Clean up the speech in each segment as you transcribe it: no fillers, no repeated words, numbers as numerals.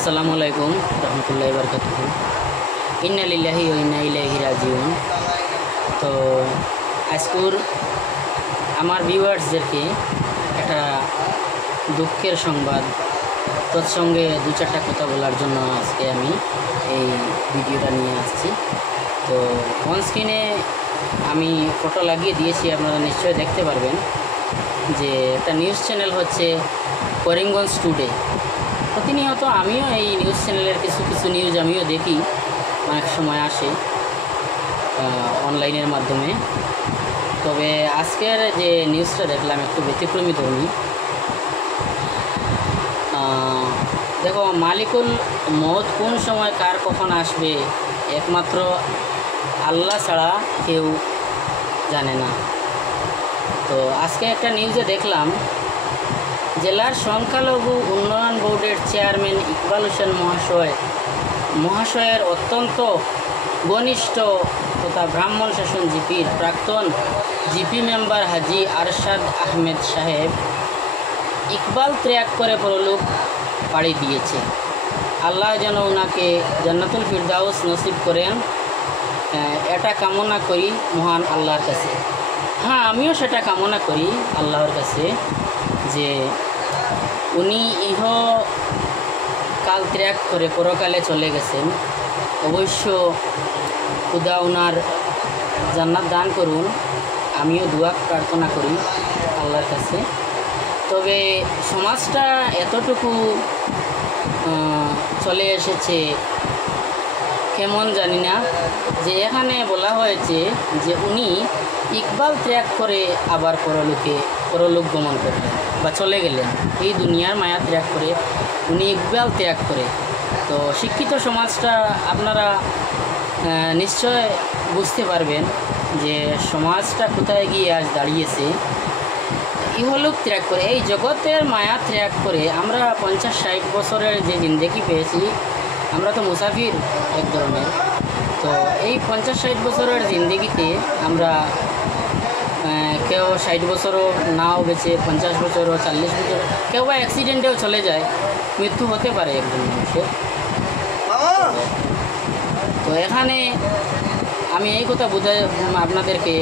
আসসালামু আলাইকুম রহমতুল্লাহি বারাকাতুহু। ইন্না লিল্লাহি ওয়া ইন্না ইলাইহি রাজিউন। তো আজকুর আমার ভিউয়ার্সদেরকে একটা দুঃখের সংবাদ তৎসঙ্গে দু চারটা কথা বলার জন্য আজকে আমি এই ভিডিওটা নিয়ে আসছি। তো অন স্ক্রিনে আমি ফটো লাগিয়ে দিয়েছি, আপনারা নিশ্চয়ই দেখতে পারবেন যে একটা নিউজ চ্যানেল হচ্ছে করিমগঞ্জ টুডে। প্রতিনিয়ত আমিও এই নিউজ চ্যানেলের কিছু কিছু নিউজ আমিও দেখি, অনেক সময় আসে অনলাইনের মাধ্যমে। তবে আজকের যে নিউজটা দেখলাম একটু ব্যতিক্রমী ধর্মী। দেখো, মালিকুল মওত কোন সময় কার কখন আসবে একমাত্র আল্লাহ ছাড়া কেউ জানে না। তো আজকে একটা নিউজে দেখলাম জেলার সংখ্যালঘু উন্নয়ন বোর্ডের চেয়ারম্যান ইকবাল হোসেন মহাশয়ের অত্যন্ত ঘনিষ্ঠ তথা ব্রাহ্মণ শাসন জিপির প্রাক্তন জিপি মেম্বার হাজি আরশাদ আহমেদ সাহেব ইকবাল ত্যাগ করে পরলোক পাড়ি দিয়েছে। আল্লাহ যেন ওনাকে জান্নাতুল ফিরদাউস নসিব করেন, এটা কামনা করি মহান আল্লাহর কাছে। হ্যাঁ, আমিও সেটা কামনা করি আল্লাহর কাছে যে উনি কাল ত্যাগ করে পরকালে চলে গেছেন। অবশ্য খুদা ওনার জান্নাত দান করুন, আমিও দোয়া প্রার্থনা করি আল্লাহর কাছে। তবে সমাজটা এতটুকু চলে এসেছে কেমন জানি না, যে এখানে বলা হয়েছে যে উনি ইকবাল ত্যাগ করে আবার পরলোক গমন করলেন বা চলে গেলেন। এই দুনিয়ার মায়া ত্যাগ করে উনি ইকবাল ত্যাগ করে। তো শিক্ষিত সমাজটা আপনারা নিশ্চয় বুঝতে পারবেন যে সমাজটা কোথায় গিয়ে আজ দাঁড়িয়েছে। ইহলোক ত্যাগ করে, এই জগতের মায়া ত্যাগ করে আমরা 50-60 বছরের যে জিন্দেগি পেয়েছি, আমরা তো মুসাফির এক ধরনের। তো এই 50-60 বছরের জিন্দেগিতে আমরা কেউ 60 বছরও নাও বেঁচে 50 বছরও 40 বছর, কেউ বা অ্যাক্সিডেন্টেও চলে যায়, মৃত্যু হতে পারে একজন মানুষের। তো এখানে আমি এই কথা আপনাদেরকে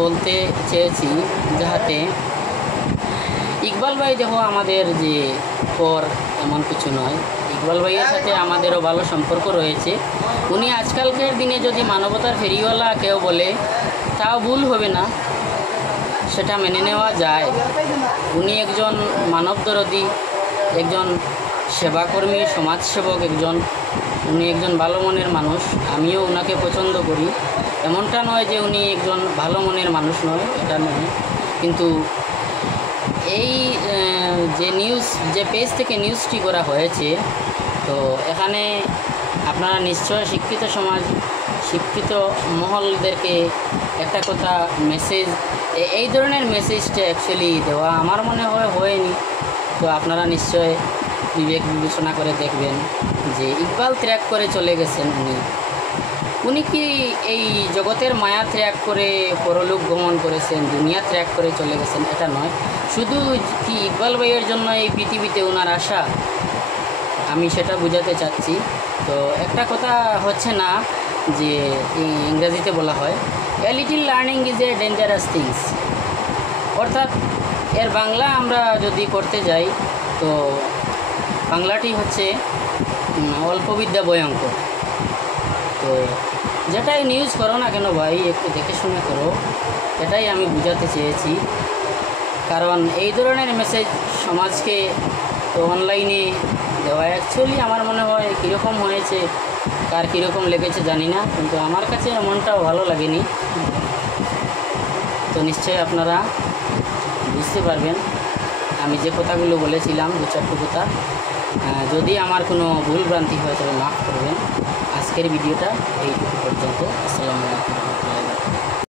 বলতে চেয়েছি, যাহাতে ইকবাল ভাই দেখো আমাদের যে পর এমন কিছু নয়, ইকবাল ভাইয়ের সাথে আমাদেরও ভালো সম্পর্ক রয়েছে। উনি আজকালকার দিনে যদি মানবতার ফেরিওয়ালা কেউ বলে তাও ভুল হবে না, সেটা মেনে নেওয়া যায়। উনি একজন মানবদরদী, একজন সেবাকর্মী, সমাজসেবক, উনি একজন ভালো মনের মানুষ। আমিও ওনাকে পছন্দ করি। এমনটা নয় যে উনি একজন ভালো মনের মানুষ নয়, এটা নয়। কিন্তু এই যে পেজ থেকে নিউজটি করা হয়েছে, তো এখানে আপনারা নিশ্চয় শিক্ষিত মহলদেরকে একটা কথা মেসেজ, এই ধরনের মেসেজটা অ্যাকচুয়ালি দেওয়া আমার মনে হয়নি। তো আপনারা নিশ্চয় বিবেচনা করে দেখবেন যে ইকবাল ত্যাগ করে চলে গেছেন উনি কি এই জগতের মায়া ত্যাগ করে পরলোক গমন করেছেন, দুনিয়া ত্যাগ করে চলে গেছেন, এটা নয়। শুধু কি ইকবাল ভাইয়ের জন্য এই পৃথিবীতে ওনার আশা, আমি সেটা বোঝাতে চাচ্ছি। তো একটা কথা হচ্ছে না যে ইংরেজিতে বলা হয় a little learning is a dangerous things, অর্থাৎ এর বাংলা আমরা যদি করতে যাই তো বাংলাটি হচ্ছে অল্প বিদ্যা ভয়ঙ্কর। তো যেটাই নিউজ করো না কেন ভাই, একটু দেখে শুনে করো, এটাই আমি বোঝাতে চেয়েছি। কারণ এই ধরনের মেসেজ সমাজকে তো অনলাইনে দেওয়া অ্যাকচুয়ালি আমার মনে হয় কীরকম হয়েছে, কার কীরকম লেগেছে জানি না, কিন্তু আমার কাছে এমনটাও ভালো লাগেনি। তো নিশ্চয়ই আপনারা বুঝতে পারবেন আমি যে কথাগুলো বলেছিলাম, দু চারটে কথা। যদি আমার কোনো ভুল ভ্রান্তি হয় তবে মাফ করবেন। আজকের ভিডিওটা এইটুকু পর্যন্ত। আসসালামু আলাইকুম।